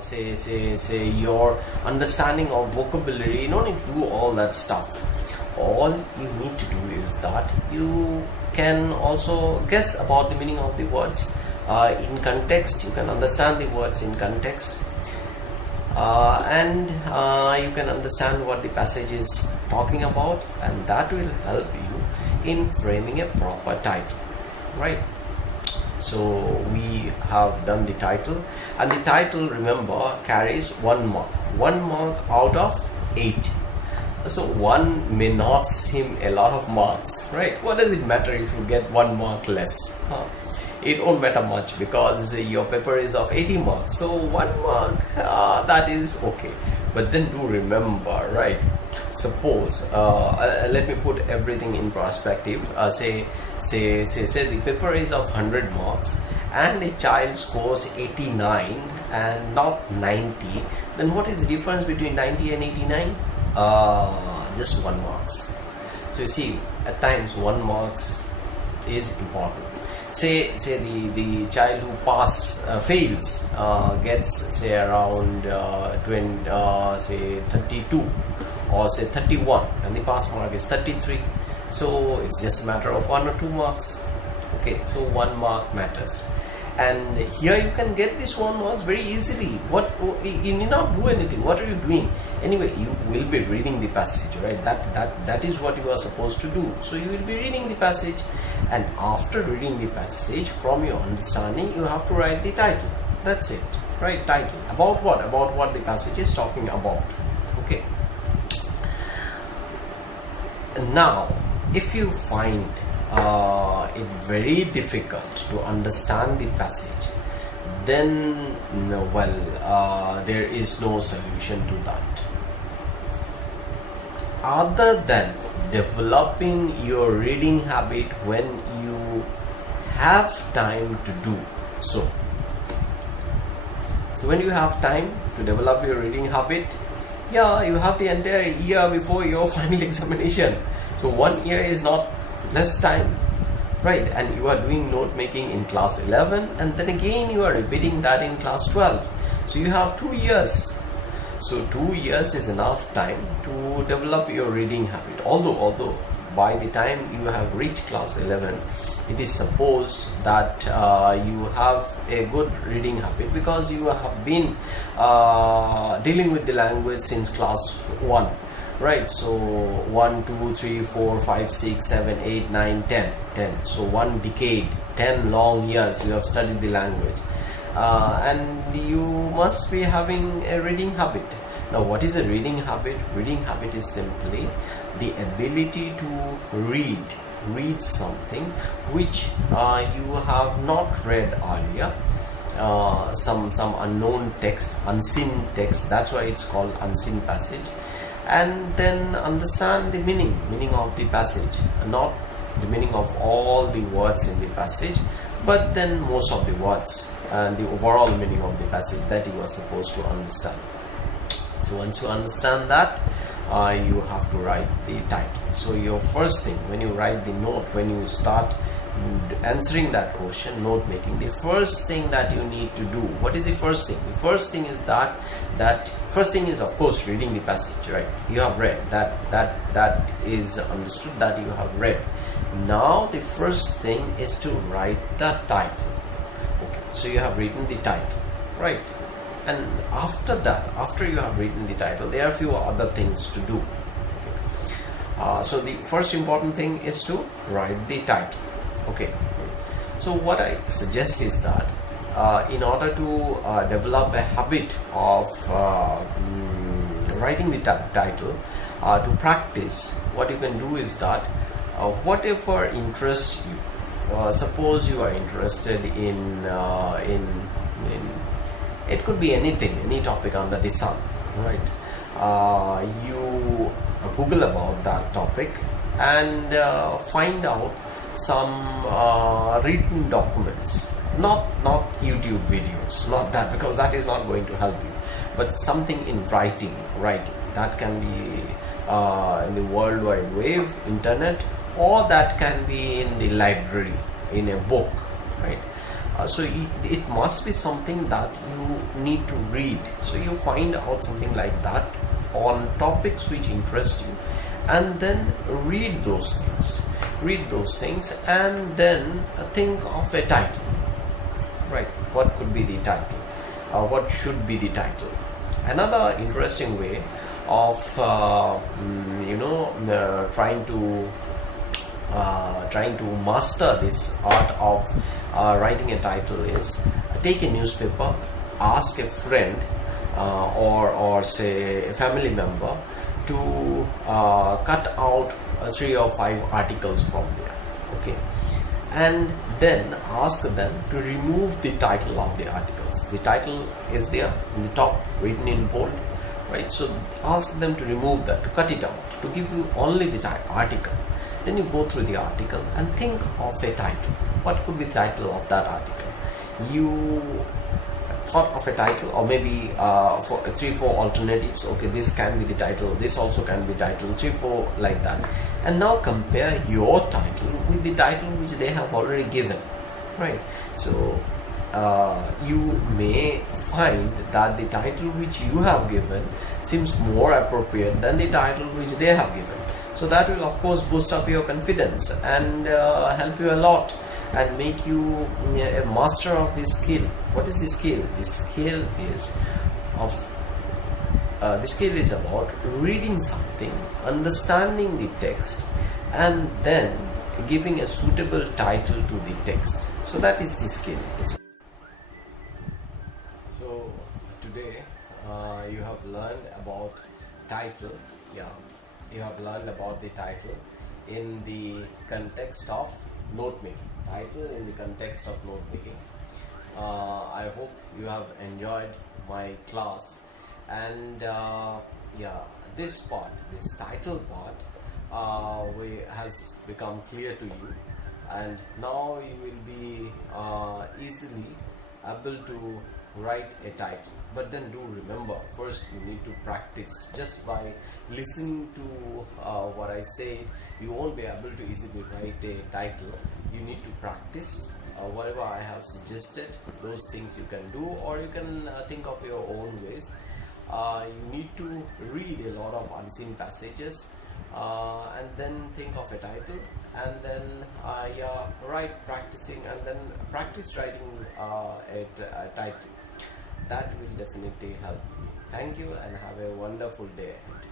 say your understanding of vocabulary. You don't need to do all that stuff. All you need to do is that you can also guess about the meaning of the words in context. You can understand the words in context, and you can understand what the passage is talking about, and that will help you in framing a proper title, right? So we have done the title, and the title, remember, carries 1 mark out of 8. So 1 may not seem a lot of marks, right? What does it matter if you get 1 mark less? It won't matter much, because your paper is of 80 marks. So 1 mark, that is okay. But then do remember, right? Suppose, let me put everything in perspective. Say the paper is of 100 marks and a child scores 89 and not 90. Then what is the difference between 90 and 89? Just 1 marks. So you see, at times 1 marks is important. Say the child who fails gets say around 32 or say 31, and the pass mark is 33. So it's just a matter of 1 or 2 marks. Okay, so 1 mark matters. And here you can get this 1 marks very easily. You need not do anything. What are you doing? Anyway, you will be reading the passage, right? That is what you are supposed to do. So you will be reading the passage, and after reading the passage, from your understanding, you have to write the title. That's it, right? Title about what? About what the passage is talking about. Okay. Now, if you find it very difficult to understand the passage, then there is no solution to that other than developing your reading habit when you have time to do so. So when you have time to develop your reading habit, you have the entire year before your final examination. So 1 year is not less time, right? And you are doing note making in class 11, and then again you are repeating that in class 12. So you have 2 years. So 2 years is enough time to develop your reading habit. Although by the time you have reached class 11, it is supposed that you have a good reading habit, because you have been dealing with the language since class 1. Right, so 1, 2, 3, 4, 5, 6, 7, 8, 9, 10. So 1 decade, 10 long years you have studied the language, and you must be having a reading habit. Now, what is a reading habit? Reading habit is simply the ability to read something which you have not read earlier, some unknown text, unseen text. That's why it's called unseen passage. And then understand the meaning of the passage, not the meaning of all the words in the passage, but then most of the words and the overall meaning of the passage that you are supposed to understand. So once you understand that, you have to write the title. So your first thing, when you write the note, when you start answering that question, note making, the first thing that you need to do, what is the first thing? The first thing is first thing is, of course, reading the passage, right? You have read that is understood, that you have read. Now the first thing is to write the title. Okay, so you have written the title, right? And after that, after you have written the title, there are a few other things to do. Okay. So the first important thing is to write the title. Okay, so what I suggest is that in order to develop a habit of writing the title, to practice, what you can do is that whatever interests you, suppose you are interested in it could be anything, any topic under the sun, right? You Google about that topic and find out some written documents, not YouTube videos, not that, because that is not going to help you, but something in writing. That can be in the World Wide Web, internet, or that can be in the library, in a book, right? So it must be something that you need to read. So you find out something like that on topics which interest you, and then read those things, and then think of a title. Right, what could be the title? What should be the title? Another interesting way of trying to master this art of writing a title is take a newspaper, ask a friend or say a family member to cut out 3 or 5 articles from there, okay, and then ask them to remove the title of the articles. The title is there in the top, written in bold, right? So ask them to remove that, to cut it out, to give you only the article. Then you go through the article and think of a title. What could be the title of that article? You thought of a title, or maybe for 3-4 alternatives. Okay, this can be the title, this also can be title, 3-4 like that. And now compare your title with the title which they have already given, right? So you may find that the title which you have given seems more appropriate than the title which they have given. So that will of course boost up your confidence and help you a lot and make you a master of this skill. What is the skill? The skill is about reading something, understanding the text, and then giving a suitable title to the text. So that is the skill. So today you have learned about title. You have learned about the title in the context of note making. Title in the context of note making. I hope you have enjoyed my class, and this title part has become clear to you, and now you will be easily able to write a title. But then do remember, first you need to practice. Just by listening to what I say, you won't be able to easily write a title. You need to practice whatever I have suggested. Those things you can do, or you can think of your own ways. You need to read a lot of unseen passages and then think of a title, and then practice writing a title. That will definitely help. Thank you and have a wonderful day ahead.